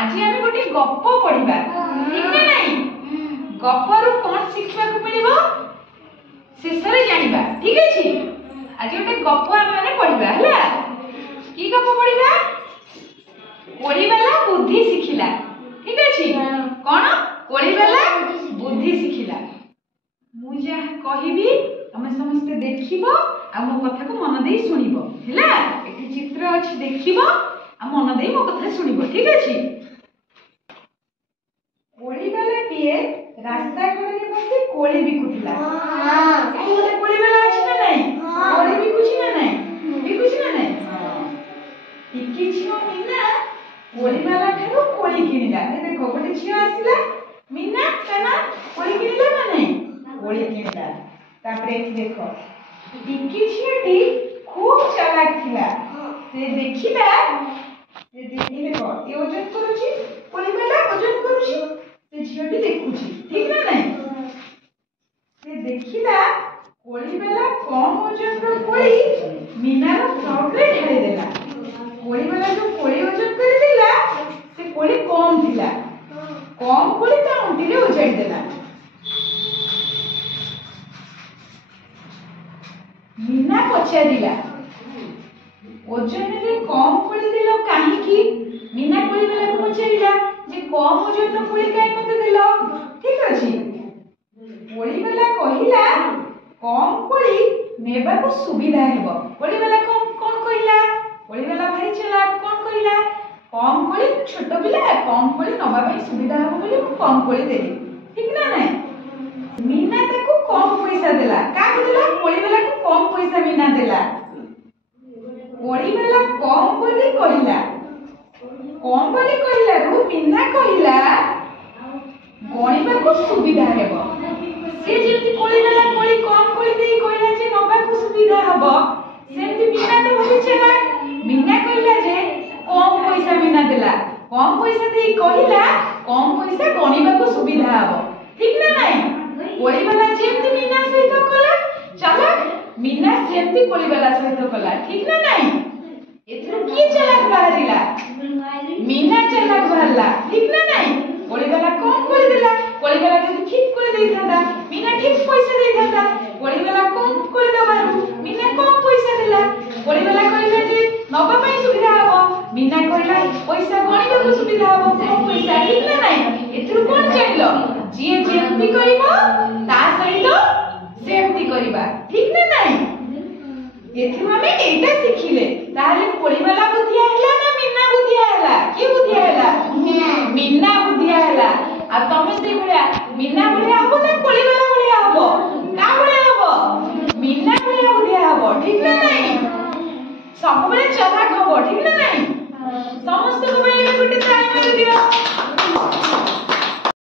आज आम गोटे गप पढ़ा ठीक ना नहीं गपरु कौन शिखा मिल शेष जाना ठीक अच्छे आज गोटे गप आम पढ़ा है कि गप पढ़ा ओळीवाला बुद्धि शिखिला ठीक अच्छे कौन ओळीवाला बुद्धि शिखिला मु जा कहबी तमे समस्त देखिबो आ मो कथा को मन देई सुनिबो हैला एठी चित्र अछि देखिबो आ मन देई मो कथा सुनिबो ठीक अछि कोळीवाला टिए रास्ता कड़े बसी कोळी बिकुतिला हां कोळे कोळीवाला अछि ना नाही कोळी बिकुछि ना नाही टिकी छियो मीना कोळीवाला ठारो कोळी किनिला ए देखो गोटे छियो आसिला मीना केना कोळी किनिला ना नाही कोळी किनिला तापरे देखो टिकी छियोटी खूब चालाक थिला से देखिला से देखिले को ए ओजन करूची कोळीवाला ओजन करूची से झियोटी देखुची ठीक ना नहीं से देखिला कोळीवाला कम ओजन रो कोळी मीनार फ्रॉक रे ढाली देला कोळीवाला जो कोळी ओजन कर देला से कोळी कम थिला कम कोळी ता उंटी रे ओजन देला मीना पचारिला ओजन रे कम कोळी देलो काहे की मीना कोळी वाला को पचारिला जे कम ओजन रो कोळी काहे मते देलो ठीक अछि कोळी वाला कहिला कम कोळी नेबा को सुविधा हेबो कोळी वाला कोन कहिला कोळी वाला भाई चला कोन कहिला कम कोळी छोटो पिला कम कोळी नबा भाई सुविधा हेबो बोली कम कोळी देली ठीक ना नहीं मीना ताको कम पैसा देला का देला कोळी वाला को कम पैसा मीना देला कोळी वाला कम बोली कहिला रु मीना कहिला गणिबा को सुविधा हेबो से जेति कोळी वाला कोळी कम कोळी देई कहिला जे नबा को सुविधा हेबो सेति मीना तो होई छला मीना कहिला जे कम पैसा मीना देला कम पैसा देई कहिला कम पैसा गणिबा को सुविधा हेबो ठीक ना नहीं कोळी वाला जेति मीना सहित कला चला मीना जेति कोळी वाला सहित कला ठीक ना नहीं एथरो की चलाक बाहरिला मीना चलाक बाहरला ठीक ना नहीं कोळी वाला कम कोळी देला कोळी वाला जदि ठीक कोळी देई थांदा मीना ठीक पैसा देई थांदा कोळी वाला कम कोळी दबारु मीना कम पैसा देला कोळी वाला कहिला जे नबा पई सुविधा हबो मीना कहिला पैसा गणिबा को सुविधा हबो कम पैसा ठीक ना नहीं एथरो कोन चाहिलो जे जेमती करिवो ता सहित सेमती करिबा ठीक ना नहीं एथि हमें एटा सिखिले ताले कोळी वाला बुद्धिया हैला ना मीना बुद्धिया हैला की बुद्धिया हैला मीना बुद्धिया हैला आ तमे से भलिया मीना भलिया हबो ना कोळी वाला भलिया हबो का भलिया हबो मीना भलिया बुद्धिया हबो ठीक ना नहीं सब बेले चलाक हबो ठीक ना नहीं समस्त को बेले गुटे ताली मारि दियो।